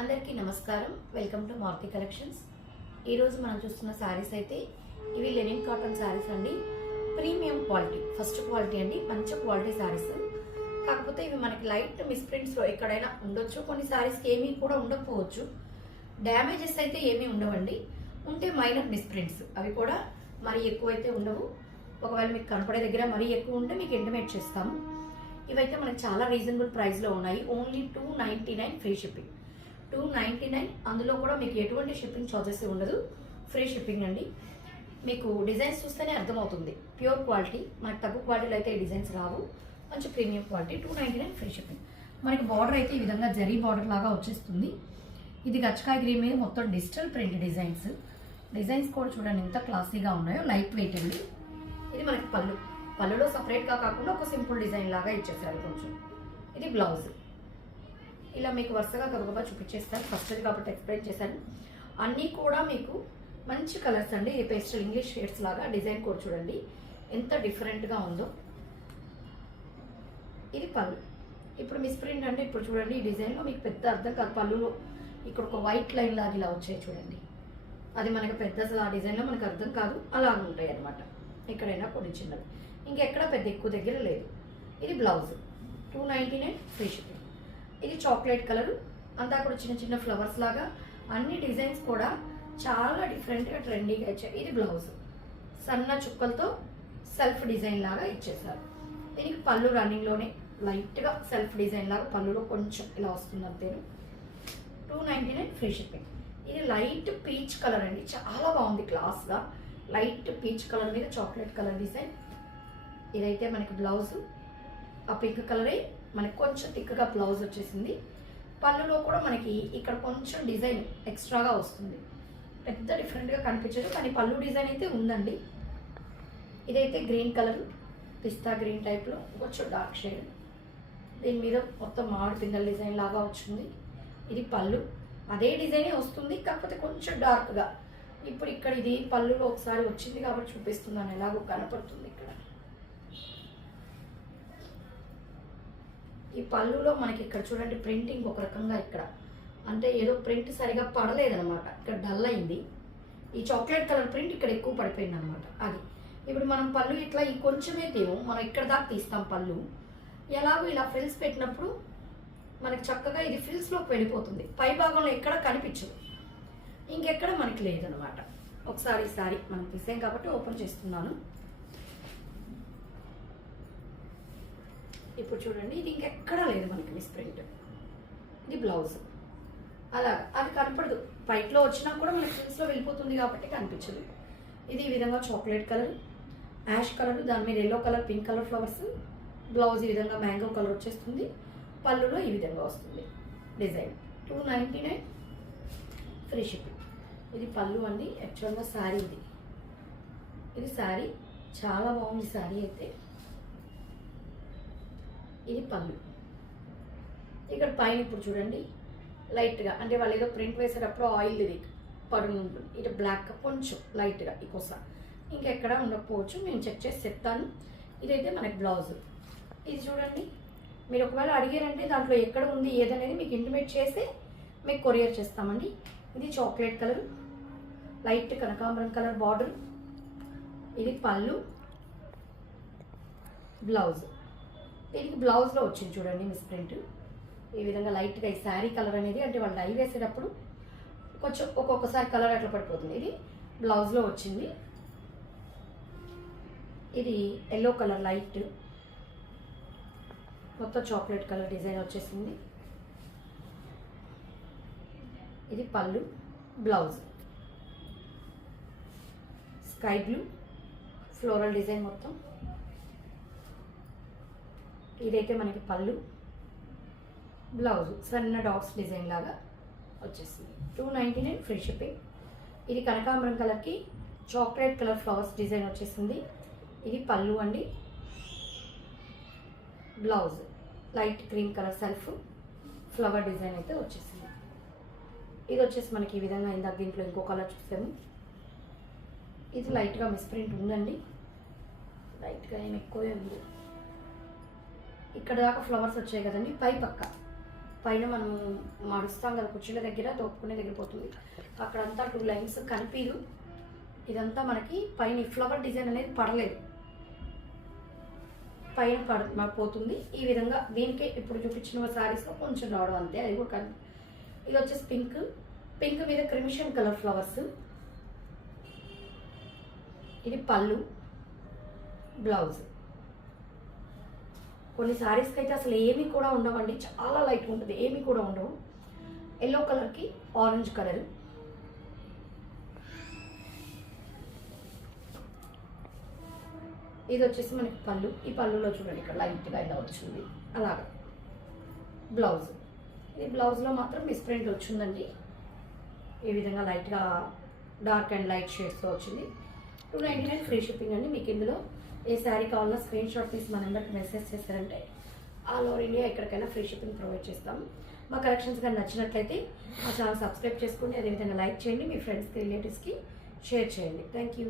అందరికీ నమస్కారం. Welcome to Maruti collections. ఈరోజు మనం చూస్తున్న శారీస్ అయితే ఇవి లెనిన్ కాటన్ శారీస్ అండి. ప్రీమియం క్వాలిటీ, ఫస్ట్ క్వాలిటీ అండి, మంచి క్వాలిటీ శారీస్. కాకపోతే ఇవి మనకి లైట్ మిస్ప్రింట్స్లో ఎక్కడైనా ఉండొచ్చు, కొన్ని శారీస్కి ఏమీ కూడా ఉండకపోవచ్చు. డ్యామేజెస్ అయితే ఏమీ ఉండవండి, ఉంటే మైనర్ మిస్ప్రింట్స్, అవి కూడా మరీ ఎక్కువైతే ఉండవు. ఒకవేళ మీకు కనపడే దగ్గర మరీ ఎక్కువ ఉంటే మీకు ఇంటిమేట్ చేస్తాము. ఇవైతే మనకి చాలా రీజనబుల్ ప్రైస్లో ఉన్నాయి. Only 299 free shipping. 299, అందులో కూడా మీకు ఎటువంటి షిప్పింగ్ ఛార్జెస్ ఉండదు, ఫ్రీ షిప్పింగ్ అండి. మీకు డిజైన్స్ చూస్తేనే అర్థమవుతుంది, ప్యూర్ క్వాలిటీ. మనకి తక్కువ క్వాలిటీలో అయితే ఈ డిజైన్స్ రావు, మంచి ప్రీమియం క్వాలిటీ. 299 free shipping. మనకి బార్డర్ అయితే ఈ విధంగా జరీ బార్డర్ లాగా వచ్చేస్తుంది. ఇది గచ్చకాయ గ్రీన్ మీద మొత్తం డిజిటల్ ప్రింట్ డిజైన్స్ కూడా చూడండి ఎంత క్లాసీగా ఉన్నాయో, లైట్ వెయిట్ అండి. ఇది మనకి పళ్ళులో సపరేట్గా కాకుండా ఒక సింపుల్ డిజైన్ లాగా ఇచ్చేసారు కొంచెం. ఇది బ్లౌజ్. ఇలా మీకు వరుసగా గబగబా చూపించేస్తాను, ఫస్ట్ కాబట్టి ఎక్స్ప్లెయిన్ చేశాను. అన్నీ కూడా మీకు మంచి కలర్స్ అండి. ఇది పేస్టల్ ఇంగ్లీష్ షేడ్స్ లాగా. డిజైన్ కూడా చూడండి ఎంత డిఫరెంట్గా ఉందో. ఇది పళ్ళు. ఇప్పుడు మిస్ ప్రింట్ అంటే ఇప్పుడు చూడండి, ఈ డిజైన్లో మీకు పెద్ద అర్థం కాదు. పళ్ళులో ఇక్కడ ఒక వైట్ లైన్ లాగా ఇలా వచ్చాయి చూడండి, అది మనకి పెద్ద ఆ డిజైన్లో మనకు అర్థం కాదు, అలాగ ఉంటాయి అనమాట. ఎక్కడైనా కొన్ని చిన్నవి, ఇంకెక్కడ పెద్ద ఎక్కువ దగ్గర లేదు. ఇది బ్లౌజ్. 299 free shipping. ఇది చాక్లెట్ కలరు, అంతా కూడా చిన్న చిన్న ఫ్లవర్స్ లాగా. అన్ని డిజైన్స్ కూడా చాలా డిఫరెంట్గా ట్రెండీగా ఇచ్చారు. ఇది బ్లౌజ్, సన్న చుక్కలతో సెల్ఫ్ డిజైన్ లాగా ఇచ్చేసారు. దీనికి పళ్ళు రన్నింగ్లోనే లైట్గా సెల్ఫ్ డిజైన్ లాగా పళ్ళులో కొంచెం ఇలా వస్తుంది అంతేను. 299 ఫ్రీ షిప్పింగ్. ఇది లైట్ పీచ్ కలర్ అండి, చాలా బాగుంది క్లాస్గా. లైట్ పీచ్ కలర్ మీద చాక్లెట్ కలర్ డిజైన్. ఇదైతే మనకి బ్లౌజ్, ఆ పింక్ కలరే మనకి కొంచెం థిక్గా బ్లౌజ్ వచ్చేసింది. పళ్ళులో కూడా మనకి ఇక్కడ కొంచెం డిజైన్ ఎక్స్ట్రాగా వస్తుంది, పెద్ద డిఫరెంట్గా కనిపించదు, కానీ పళ్ళు డిజైన్ అయితే ఉందండి. ఇదైతే గ్రీన్ కలర్, పిస్తా గ్రీన్ టైప్లో కొంచెం డార్క్ షేడ్. దీని మీద మొత్తం మామిడి పిందెల డిజైన్ లాగా వచ్చింది. ఇది పళ్ళు, అదే డిజైనే వస్తుంది, కాకపోతే కొంచెం డార్క్గా. ఇప్పుడు ఇక్కడ ఇది పళ్ళులో ఒకసారి వచ్చింది కాబట్టి చూపిస్తున్నాను, ఎలాగో కనపడుతుంది ఇక్కడ. ఈ పళ్ళులో మనకి ఇక్కడ చూడండి ప్రింటింగ్ ఒక రకంగా, ఇక్కడ అంటే ఏదో ప్రింట్ సరిగా పడలేదనమాట, ఇక్కడ డల్ అయింది. ఈ చాక్లెట్ కలర్ ప్రింట్ ఇక్కడ ఎక్కువ పడిపోయింది అనమాట. అది ఇప్పుడు మనం పళ్ళు ఇట్లా ఈ కొంచెమే తీము, మనం ఇక్కడ దాకా తీస్తాం పళ్ళు. ఎలాగో ఇలా ఫ్రిల్స్ పెట్టినప్పుడు మనకి చక్కగా ఇది ఫ్రిల్స్లోకి వెళ్ళిపోతుంది, పై భాగంలో ఎక్కడ కనిపించదు, ఇంకెక్కడ మనకి లేదనమాట. ఒకసారి ఈసారి మనం తీసాం కాబట్టి ఓపెన్ చేస్తున్నాను. ఇప్పుడు చూడండి, ఇది ఇంకెక్కడా లేదు మనకి మిస్ ప్రింట్. ఇది బ్లౌజ్, అలా అది కనపడదు, పైట్లో వచ్చినా కూడా మనకి ఫ్రిల్స్లో వెళ్ళిపోతుంది కాబట్టి కనిపించదు. ఇది ఈ విధంగా చాక్లెట్ కలర్, యాష్ కలర్, దాని మీద yellow colour, pink colour flowers. Blouse ఈ విధంగా మ్యాంగో కలర్ వచ్చేస్తుంది, పళ్ళులో ఈ విధంగా వస్తుంది డిజైన్. 299 free shipping. ఇది పళ్ళు అండి. యాక్చువల్గా శారీ ఇది శారీ చాలా బాగుంది శారీ అయితే. ఇది పళ్ళు. ఇక్కడ పైన ఇప్పుడు చూడండి లైట్గా, అంటే వాళ్ళు ఏదో ప్రింట్ వేసేటప్పుడు ఆయిల్ ఇది పడి ఉంటుంది, ఇటు బ్లాక్ కొంచెం లైట్గా ఈ కొస, ఇంకెక్కడ ఉండకపోవచ్చు, నేను చెక్ చేసి చెప్తాను. ఇదైతే మనకి బ్లౌజ్. ఇది చూడండి, మీరు ఒకవేళ అడిగారంటే దాంట్లో ఎక్కడ ఉంది ఏదనేది మీకు ఇంటిమేట్ చేసి మీకు కొరియర్ చేస్తామండి. ఇది చాక్లెట్ కలర్, లైట్ కనకాంబరం కలర్ బార్డర్. ఇది పళ్ళు, బ్లౌజ్. దీనికి బ్లౌజ్లో వచ్చింది చూడండి మిస్ ప్రింట్ ఈ విధంగా లైట్గా. ఈ శారీ కలర్ అనేది అంటే వాళ్ళు డై వేసేటప్పుడు కొంచెం ఒక్కొక్కసారి కలర్ అట్లా పడిపోతుంది. ఇది బ్లౌజ్లో వచ్చింది. ఇది ఎల్లో కలర్ లైట్, మొత్తం చాక్లెట్ కలర్ డిజైన్ వచ్చేసింది. ఇది పళ్ళు, blouse sky blue floral design మొత్తం. ఇదైతే మనకి పళ్ళు, బ్లౌజ్ సన్న డాట్స్ డిజైన్ లాగా వచ్చేసింది. 299 ఫ్రీ షిప్పింగ్. ఇది కనకాంబరం కలర్కి చాక్లెట్ కలర్ ఫ్లవర్స్ డిజైన్ వచ్చేసింది. ఇది పళ్ళు అండి, blouse light cream colour self flower design అయితే వచ్చేసింది. ఇది వచ్చేసి మనకి ఈ విధంగా, ఇందాక దీంట్లో ఇంకో కలర్ చూసాము. ఇది లైట్గా మిస్ ప్రింట్ ఉందండి, లైట్గా ఏమి ఎక్కువే ఉంది. ఇక్కడ దాకా ఫ్లవర్స్ వచ్చాయి కదండి, పైన మనం మడుస్తాం కదా కుర్చీల దగ్గర, తోపుకునే దగ్గర పోతుంది, అక్కడంతా 2 లైన్స్ కనిపించదు. ఇదంతా మనకి పైన ఫ్లవర్ డిజైన్ అనేది పడలేదు, పైన పోతుంది. ఈ విధంగా దీనికి ఇప్పుడు చూపించిన శారీస్లో కొంచెం రావడం అంతే, అది కూడా ఇది వచ్చేసి పింక్ మీద క్రిమిషన్ కలర్ ఫ్లవర్స్. ఇది పళ్ళు, బ్లౌజ్. కొన్ని శారీస్కి అయితే అసలు ఏమీ కూడా ఉండవండి, చాలా లైట్గా ఉంటుంది, ఏమీ కూడా ఉండవు. ఎల్లో కలర్కి ఆరెంజ్ కలర్. ఇది వచ్చేసి మనకి పళ్ళు. ఈ పళ్ళులో చూడండి ఇక్కడ లైట్గా ఇలా వచ్చింది అలాగా. బ్లౌజ్, ఈ బ్లౌజ్లో మాత్రం మిస్ప్రింట్ వచ్చిందండి, ఈ విధంగా లైట్గా డార్క్ అండ్ లైట్ షేడ్స్తో వచ్చింది. 299 ఫ్రీ షిప్పింగ్ అండి. మీకు ఇందులో ఏ శారీ కావాలన్నా స్క్రీన్ షాట్ తీసి మా నెంబర్కి మెసేజ్ చేశారంటే ఆల్ ఓవర్ ఇండియా ఎక్కడికైనా ఫ్రీ షిప్పింగ్ ప్రొవైడ్ చేస్తాము. మా కలెక్షన్స్ కానీ నచ్చినట్లయితే మా ఛానల్ సబ్స్క్రైబ్ చేసుకోండి, అదేవిధంగా లైక్ చేయండి, మీ ఫ్రెండ్స్కి రిలేటివ్స్కి షేర్ చేయండి. Thank you.